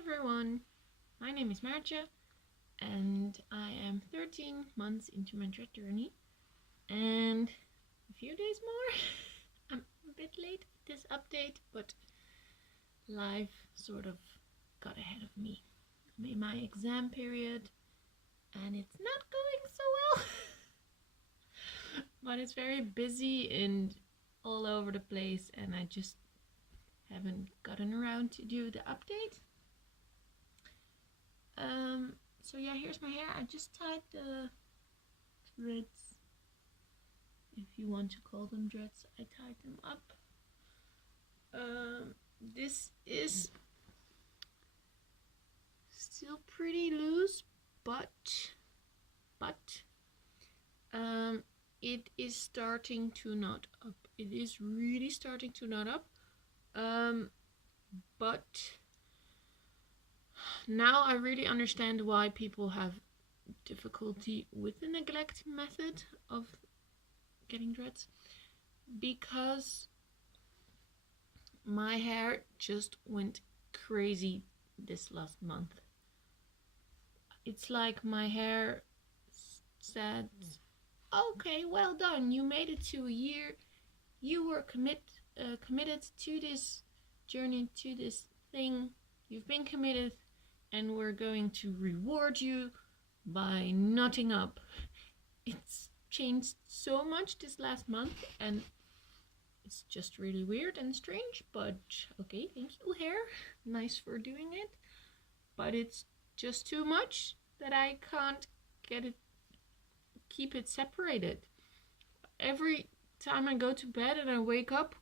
everyone, my name is Maartje and I am 13 months into my dread journey and a few days more. I'm a bit late with this update, but life sort of got ahead of me. I'm in my exam period and it's not going so well. But it's very busy and all over the place and I just haven't gotten around to do the update. So yeah, here's my hair. I just tied the dreads, if you want to call them dreads. I tied them up. This is still pretty loose, but it is starting to knot up. It is really starting to knot up. But now I really understand why people have difficulty with the neglect method of getting dreads, because my hair just went crazy this last month. It's like my hair said, okay, well done, you made it to a year, you were committed to this journey, to this thing, you've been committed, and we're going to reward you by knotting up. It's changed so much this last month and it's just really weird and strange, but okay, thank you hair, nice for doing it, but it's just too much that I can't keep it separated. Every time I go to bed and I wake up,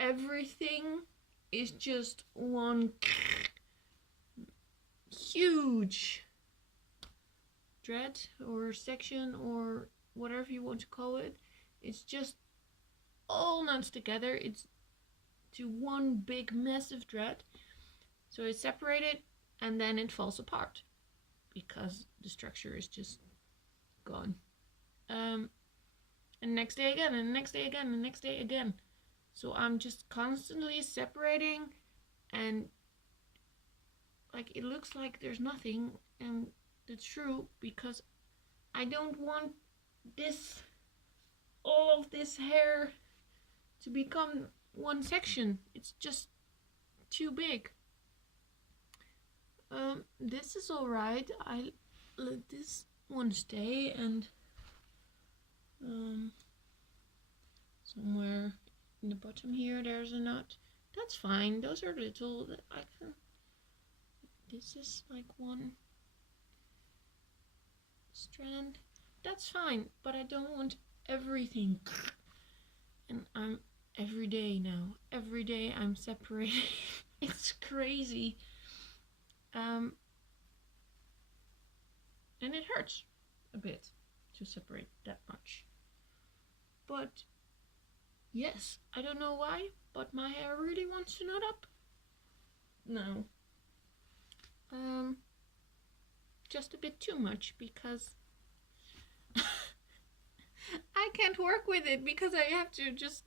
everything is just one huge dread or section or whatever you want to call it. It's just all knots together. It's to one big massive dread. So it's separated and then it falls apart because the structure is just gone. And next day again, and next day again, and next day again. So I'm just constantly separating, and like it looks like there's nothing, and it's true because I don't want all of this hair to become one section. It's just too big. This is alright. I let this one stay, and somewhere in the bottom here there's a knot. That's fine. Those are little that I can. This is like one strand. That's fine, but I don't want everything. And I'm every day now. Every day I'm separating. It's crazy. And it hurts a bit to separate that much. But yes, I don't know why, but my hair really wants to knot up now. Just a bit too much because I can't work with it because I have to just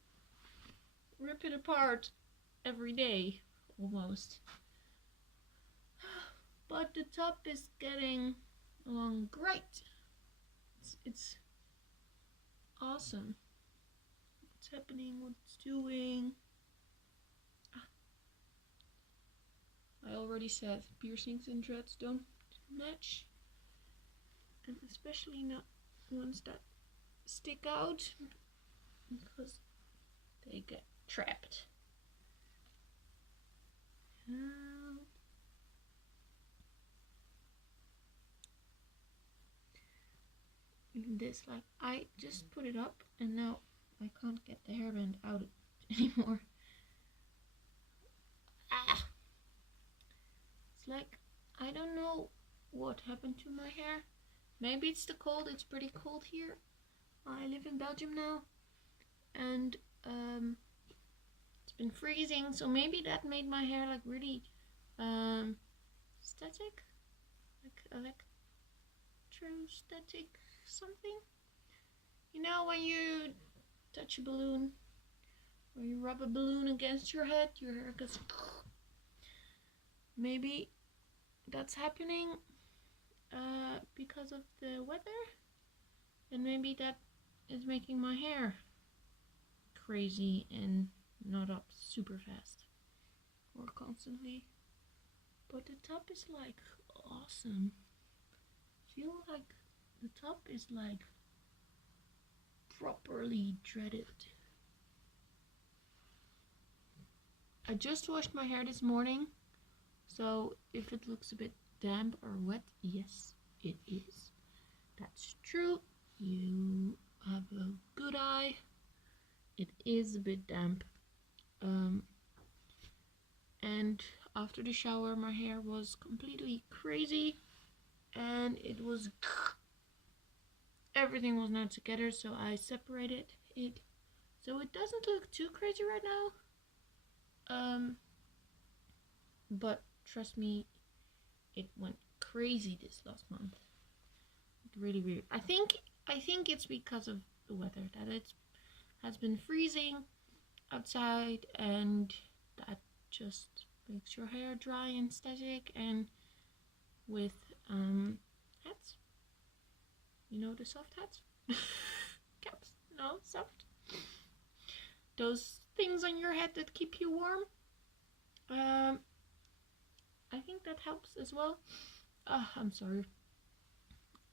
rip it apart every day almost. But the top is getting along great. It's awesome. What's happening, what it's doing. I already said piercings and dreads don't match, and especially not ones that stick out because they get trapped. This, like, I just put it up and now I can't get the hairband out anymore. It's like, I don't know what happened to my hair. Maybe it's the cold. It's pretty cold here. I live in Belgium now, and it's been freezing, so maybe that made my hair like really static, like electrostatic something. You know, when you touch a balloon or you rub a balloon against your head, your hair goes maybe that's happening because of the weather, and maybe that is making my hair crazy and not up super fast or constantly. But the top is like awesome. Feel like the top is like properly dreaded. I just washed my hair this morning, so if it looks a bit damp or wet, yes, it is. That's true. You have a good eye. It is a bit damp. And after the shower, my hair was completely crazy, and it was everything was not together, so I separated it so it doesn't look too crazy right now. But trust me, it went crazy this last month. Really weird. I think it's because of the weather, that it has been freezing outside, and that just makes your hair dry and static. And with hats, you know, the soft hats, caps, no, soft, those things on your head that keep you warm, I think that helps as well. I'm sorry,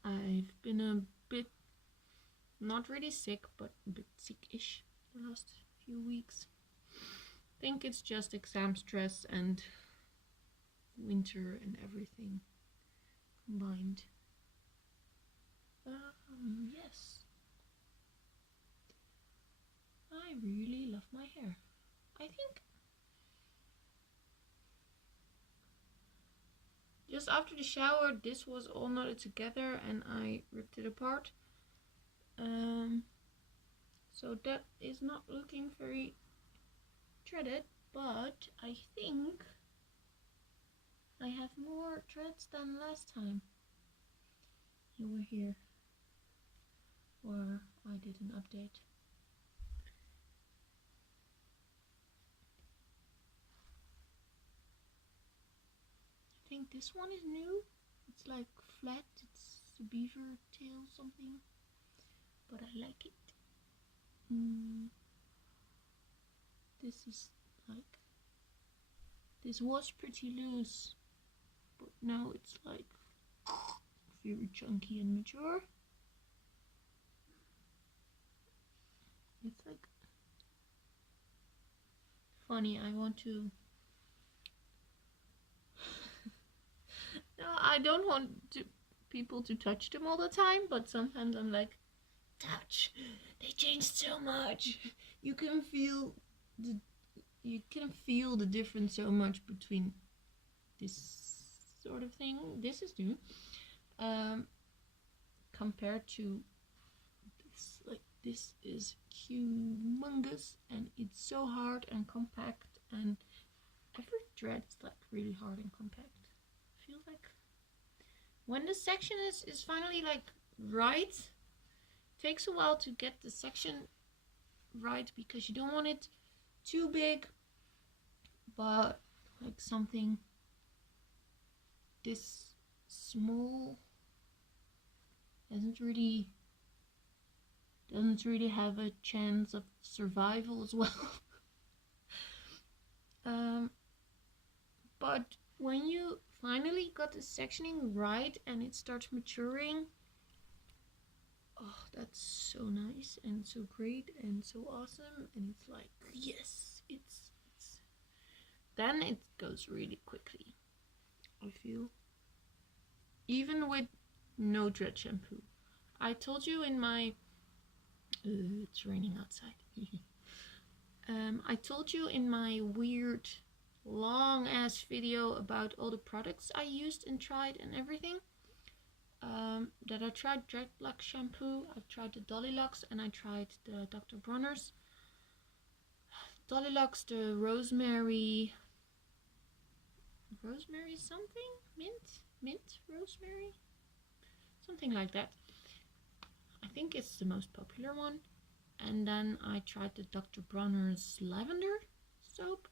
I've been a bit, not really sick, but a bit sick-ish the last few weeks. I think it's just exam stress and winter and everything combined. Yes. I really love my hair. I think just after the shower, this was all knotted together and I ripped it apart. So that is not looking very threaded, but I think I have more threads than last time you were here, or I did an update. I think this one is new. It's like flat, it's a beaver tail something, but I like it. This is like, this was pretty loose, but now it's like very chunky and mature. It's like funny. I want to no, I don't want people to touch them all the time, but sometimes I'm like, touch, they changed so much. You can feel the difference so much between this sort of thing. This is new, compared to this. Like, this is humongous, and it's so hard and compact, and every thread is like really hard and compact. I feel like when the section is finally like right, it takes a while to get the section right because you don't want it too big, but like something this small doesn't really have a chance of survival as well. But when you finally got the sectioning right and it starts maturing, oh, that's so nice and so great and so awesome. And it's like, yes, it's then it goes really quickly, I feel, even with no dread shampoo. I told you in my it's raining outside. I told you in my weird long ass video about all the products I used and tried and everything, that I tried Dreadlocks shampoo, I tried the Dreadlocks, and I tried the Dr. Bronner's Dreadlocks, the rosemary something, mint rosemary, something like that. I think it's the most popular one. And then I tried the Dr. Bronner's lavender soap,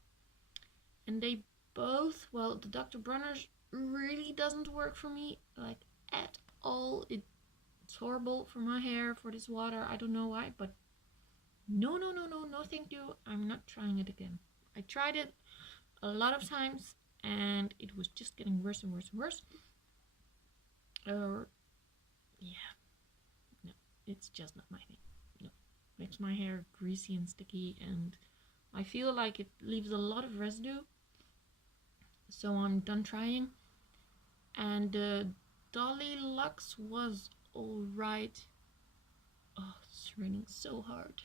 and they both. Well, the Dr. Bronner's really doesn't work for me, like, at all. It's horrible for my hair, for this water. I don't know why, but no, thank you. I'm not trying it again. I tried it a lot of times, and it was just getting worse and worse and worse. Yeah, no, it's just not my thing. No, makes my hair greasy and sticky, and I feel like it leaves a lot of residue. So I'm done trying. And the Dreadlocks was alright. Oh, it's raining so hard.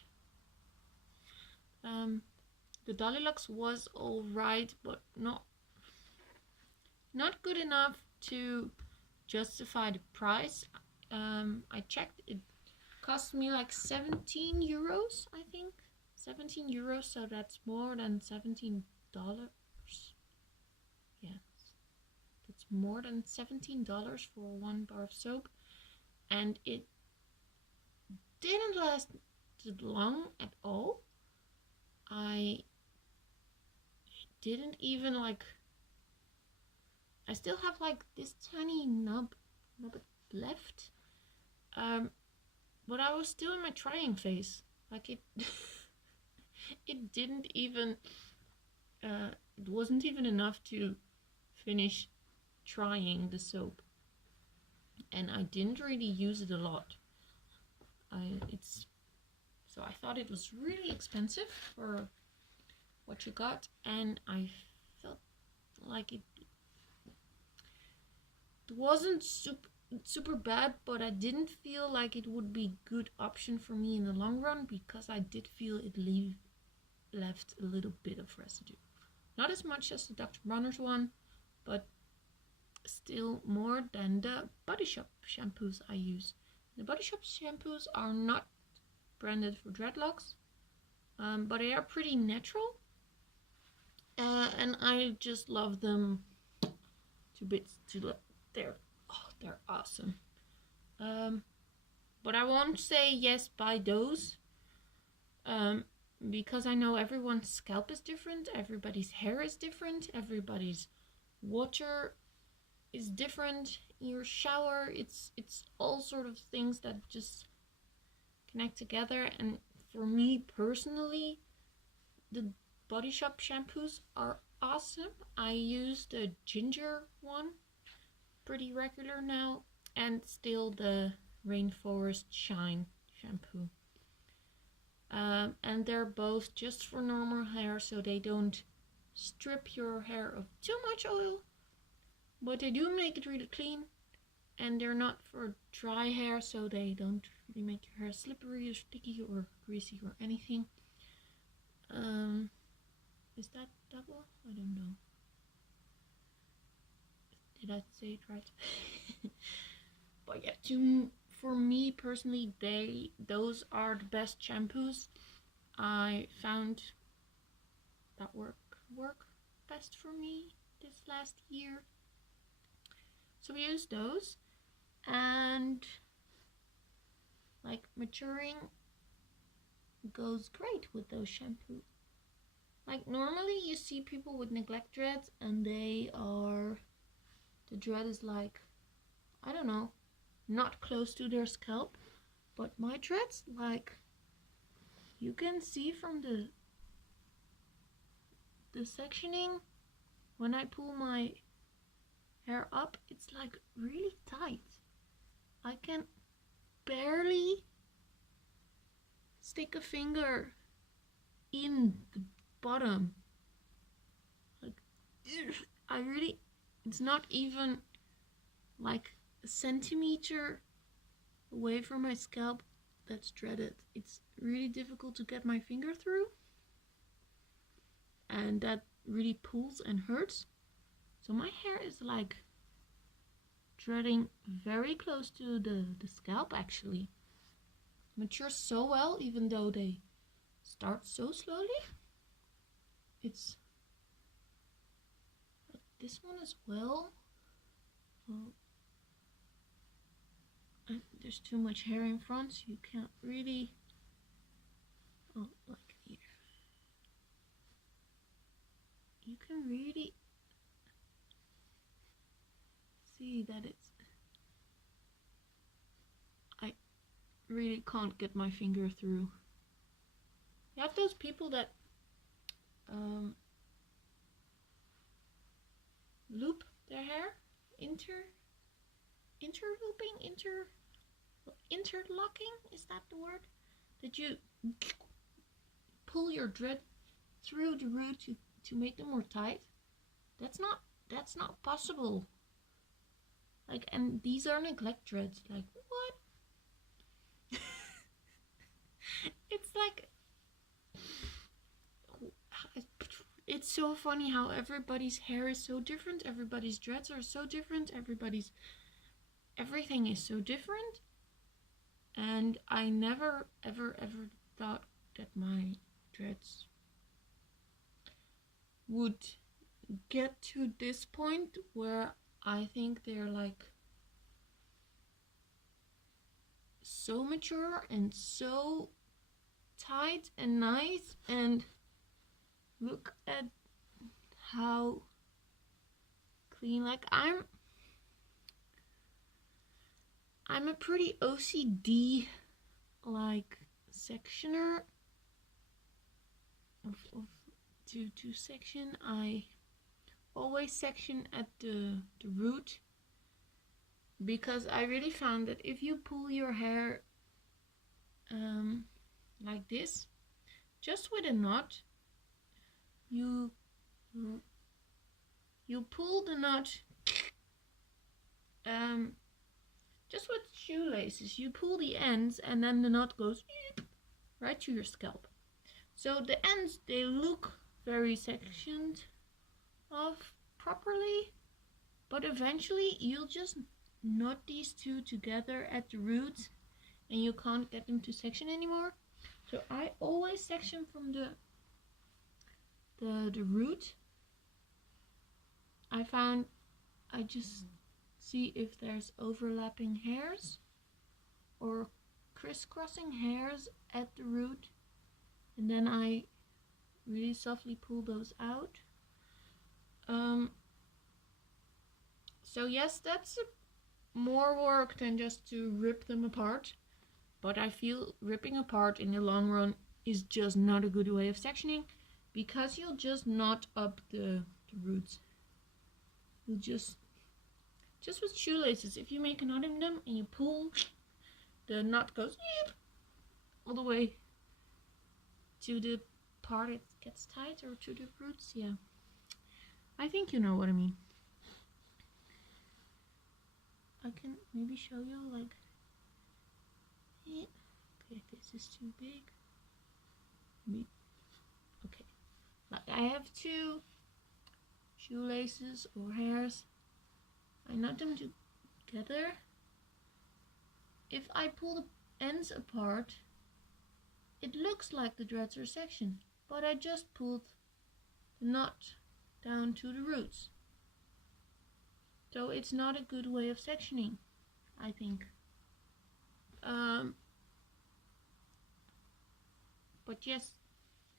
The Dreadlocks was alright, but not good enough to justify the price. I checked, it cost me like 17 euros, I think. 17 euros, so that's more than $17. Yes, that's more than $17 for one bar of soap, and it didn't last long at all. I didn't even like. I still have like this tiny nub left, but I was still in my trying phase. Like it, it didn't even. It wasn't even enough to finish trying the soap, and I didn't really use it a lot. So I thought it was really expensive for what you got, and I felt like it wasn't super bad, but I didn't feel like it would be a good option for me in the long run, because I did feel it left a little bit of residue. Not as much as the Dr. Bronner's one, but still more than the Body Shop shampoos I use. The Body Shop shampoos are not branded for dreadlocks, but they are pretty natural, and I just love them to bits. They're awesome. But I won't say yes, buy those, because I know everyone's scalp is different, everybody's hair is different, everybody's water is different. Your shower, it's all sort of things that just connect together. And for me personally, the Body Shop shampoos are awesome. I use the ginger one pretty regular now, and still the Rainforest Shine shampoo. And they're both just for normal hair, so they don't strip your hair of too much oil, but they do make it really clean. And they're not for dry hair, so they don't really make your hair slippery or sticky or greasy or anything. Is that double? I don't know. Did I say it right? But yeah, for me personally, those are the best shampoos I found that work best for me this last year. So we use those, and like maturing goes great with those shampoos. Like normally you see people with neglect dreads, and the dread is like, I don't know, not close to their scalp, but my dreads, like, you can see from the sectioning when I pull my hair up, it's like really tight. I can barely stick a finger in the bottom. Like, it's not even like a centimeter away from my scalp that's dreaded. It's really difficult to get my finger through, and that really pulls and hurts. So my hair is like dreading very close to the scalp actually. Matures so well, even though they start so slowly. It's like this one as well. There's too much hair in front, so you can't really. Oh, like here. You can really see that it's... I really can't get my finger through. You have those people that loop their hair, interlocking, is that the word? That you pull your dread through the root to make them more tight. That's not possible. Like, and these are neglect dreads. Like, what? It's like, it's so funny how everybody's hair is so different, everybody's dreads are so different, everything is so different. And I never ever thought that my dreads would get to this point where I think they're like so mature and so tight and nice, and look at how clean. Like, I'm a pretty OCD like sectioner of to section. I always section at the root, because I really found that if you pull your hair like this, just with a knot, you pull the knot just with shoelaces, you pull the ends and then the knot goes right to your scalp. So the ends, they look very sectioned off properly, but eventually you'll just knot these two together at the roots and you can't get them to section anymore. So I always section from the root. I just see if there's overlapping hairs or crisscrossing hairs at the root, and then I really softly pull those out. So yes, that's more work than just to rip them apart, but I feel ripping apart in the long run is just not a good way of sectioning, because you'll just knot up the roots. You'll just with shoelaces, if you make a knot in them and you pull, the knot goes all the way to the part it gets tight, or to the roots. Yeah, I think you know what I mean. I can maybe show you, like, okay, this is too big. Okay, like I have two shoelaces or hairs. I knot them together. If I pull the ends apart, it looks like the dreads are sectioned, but I just pulled the knot down to the roots. So it's not a good way of sectioning, I think. But yes,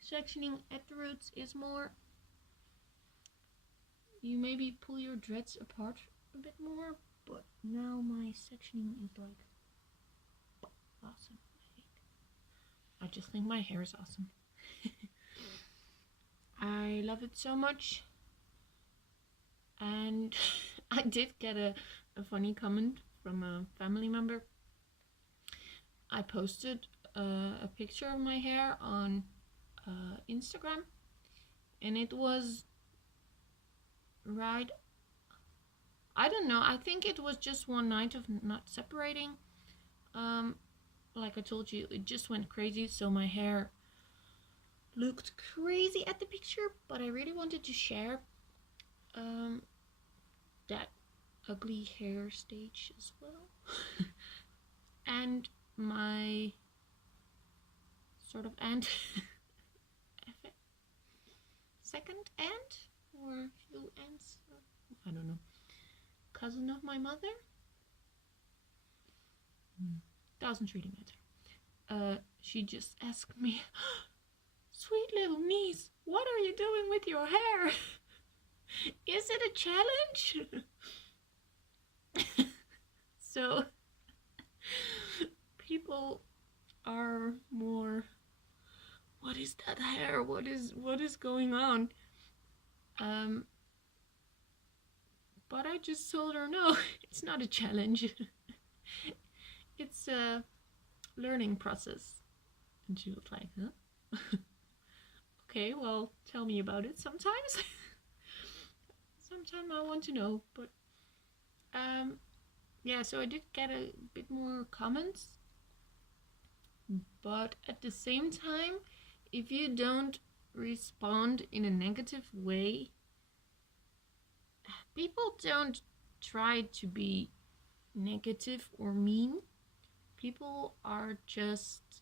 sectioning at the roots is more. You maybe pull your dreads apart a bit more, but now my sectioning is like awesome. I just think my hair is awesome. I love it so much. And I did get a funny comment from a family member. I posted a picture of my hair on Instagram, and it was right, I don't know, I think it was just one night of not separating. Like I told you, it just went crazy, so my hair looked crazy at the picture, but I really wanted to share that ugly hair stage as well. And my sort of aunt, second aunt, or few aunts, I don't know, cousin of my mother, doesn't really matter. She just asked me, "Sweet little niece, what are you doing with your hair? Is it a challenge?" So people are more, what is that hair? What is going on? Um, but I just told her no, it's not a challenge. It's a learning process. And she was like, huh? Okay, well, tell me about it sometimes. Sometime I want to know. But yeah, so I did get a bit more comments. But at the same time, if you don't respond in a negative way, people don't try to be negative or mean. People are just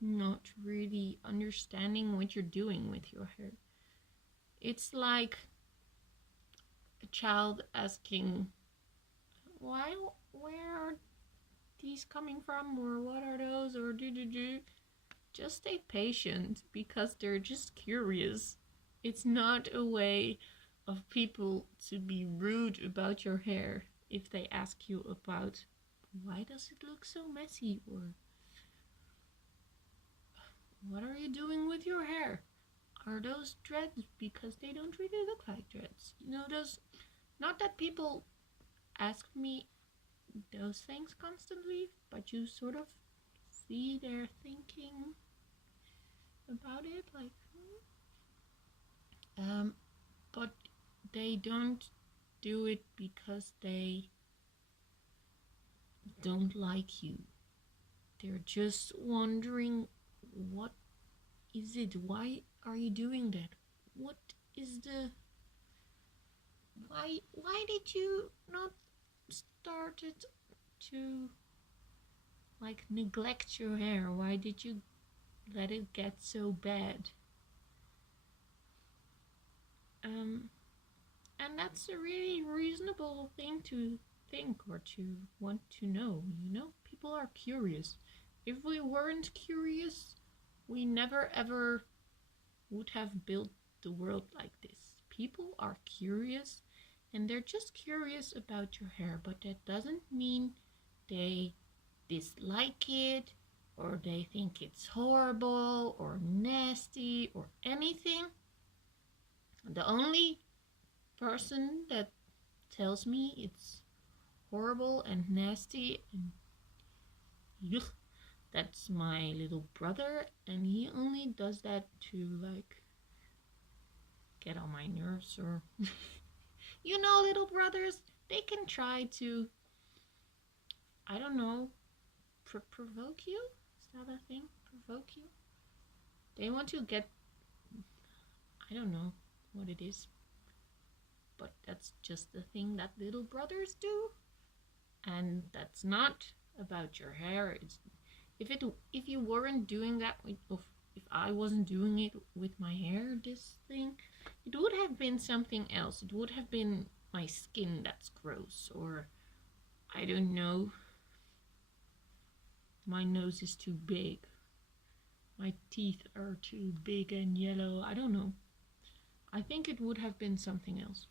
not really understanding what you're doing with your hair. It's like a child asking, where are these coming from, or what are those, or do. Just stay patient, because they're just curious. It's not a way of people to be rude about your hair if they ask you about, why does it look so messy, or what are you doing with your hair? Are those dreads? Because they don't really look like dreads. Those. Not that people ask me those things constantly, but you sort of see their thinking about it, like, but they don't do it because they don't like you. They're just wondering, what is it? Why are you doing that? What is the... Why did you not started to, like, neglect your hair? Why did you let it get so bad? And that's a really reasonable thing to think or to want to know. People are curious. If we weren't curious, we never ever would have built the world like this. People are curious, and they're just curious about your hair, but that doesn't mean they dislike it, or they think it's horrible or nasty or anything. The only person that tells me it's horrible and nasty and yuck, that's my little brother, and he only does that to, like, get on my nerves, or little brothers, they can try to, I don't know, provoke you? Is that a thing? Provoke you? They want to get, I don't know what it is, but that's just the thing that little brothers do. And that's not about your hair. If you weren't doing that if I wasn't doing it with my hair, this thing, it would have been something else. It would have been my skin that's gross, or I don't know, my nose is too big, my teeth are too big and yellow. I don't know. I think it would have been something else.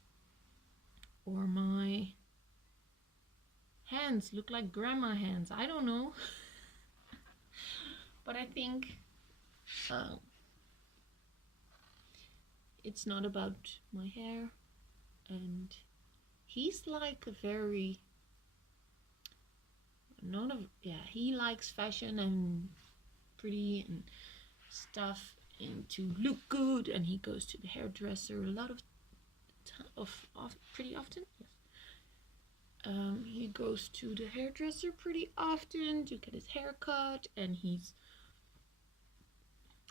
Or my hands look like grandma hands. I don't know. But I think it's not about my hair. And he's like a very... he likes fashion and pretty and stuff, and to look good, and he goes to the hairdresser a lot of pretty often. Yes. He goes to the hairdresser pretty often to get his hair cut, and he's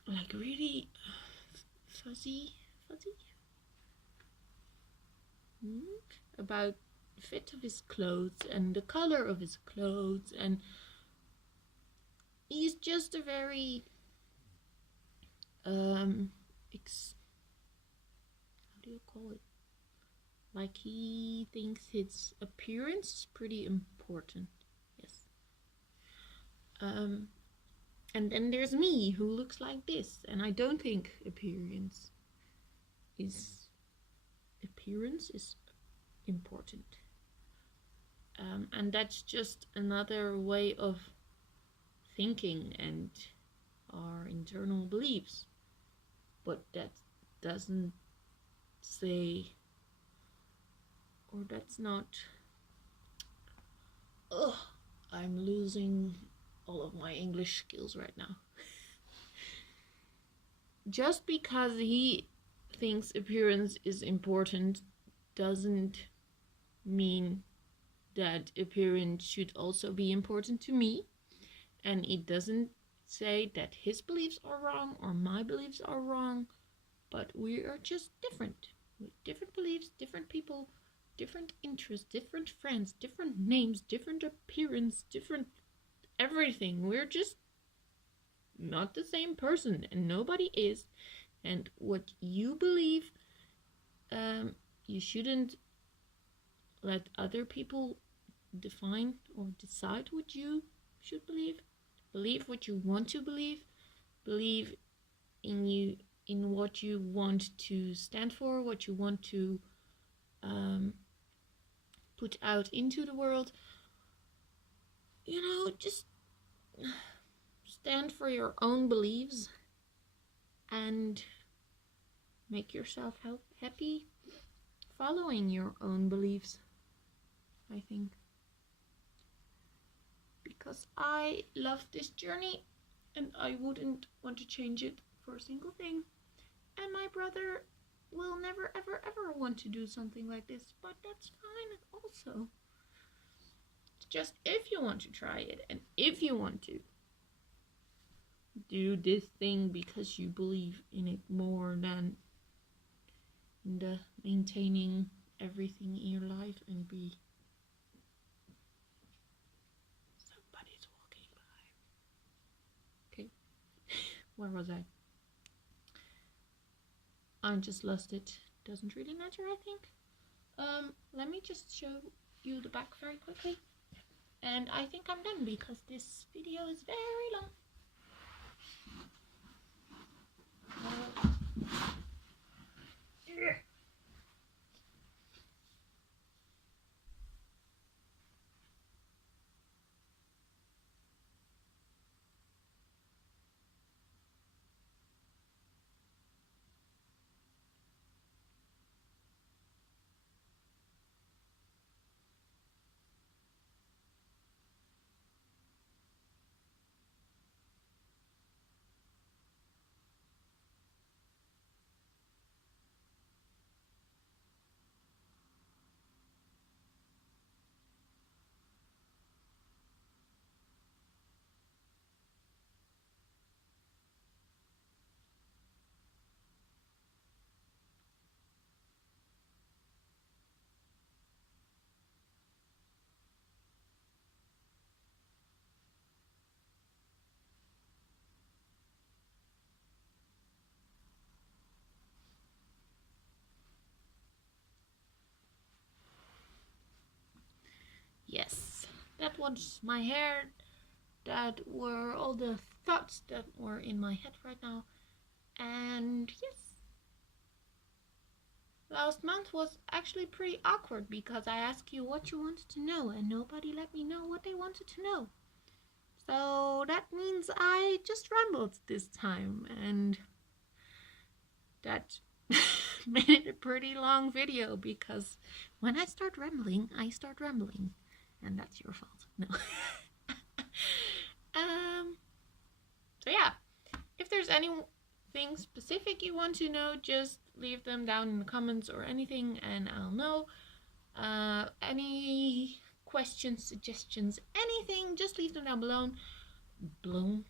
like really fuzzy about the fit of his clothes and the color of his clothes, and he's just a very how do you call it? Like, he thinks his appearance is pretty important. Yes. And then there's me, who looks like this, and I don't think appearance is important. And that's just another way of thinking and our internal beliefs. But that doesn't say, or that's not. Ugh, I'm losing all of my English skills right now. Just because he thinks appearance is important doesn't mean that appearance should also be important to me. And it doesn't say that his beliefs are wrong or my beliefs are wrong, but we are just different. With different beliefs, different people, different interests, different friends, different names, different appearance, different everything. We're just not the same person, and nobody is. And what you believe, you shouldn't let other people define or decide what you should believe. Believe what you want to believe. Believe in you, in what you want to stand for, what you want to put out into the world. You know, just stand for your own beliefs and make yourself happy following your own beliefs, I think. Because I love this journey and I wouldn't want to change it for a single thing. And my brother will never ever ever want to do something like this, but that's fine also. It's just if you want to try it and if you want to do this thing because you believe in it more than in the maintaining everything in your life and be somebody's walking by. Okay, where was I? I just lost it. Doesn't really matter, I think. Let me just show you the back very quickly. And I think I'm done because this video is very long. Yes, that was my hair. That were all the thoughts that were in my head right now. And yes, last month was actually pretty awkward because I asked you what you wanted to know and nobody let me know what they wanted to know. So that means I just rambled this time, and that made it a pretty long video because when I start rambling, and that's your fault. No. So yeah, if there's anything specific you want to know, just leave them down in the comments or anything and I'll know. Any questions, suggestions, anything, just leave them down below.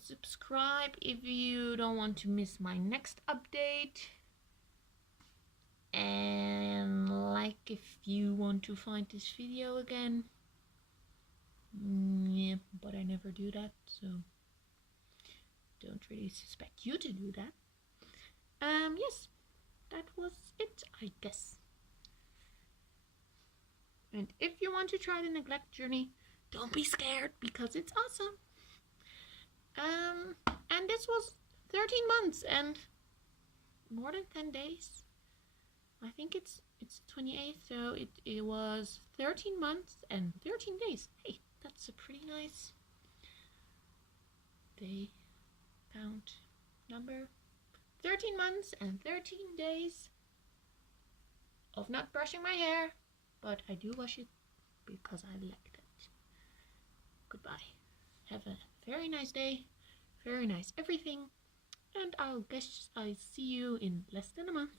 Subscribe if you don't want to miss my next update. And like if you want to find this video again. Yeah, but I never do that, so don't really suspect you to do that. Yes, that was it, I guess. And if you want to try the neglect journey, don't be scared because it's awesome. And this was 13 months and more than 10 days. I think it's 28th, so it was 13 months and 13 days. Hey, that's a pretty nice day count number. 13 months and 13 days of not brushing my hair, but I do wash it because I like it. Goodbye. Have a very nice day, very nice everything, and I'll see you in less than a month.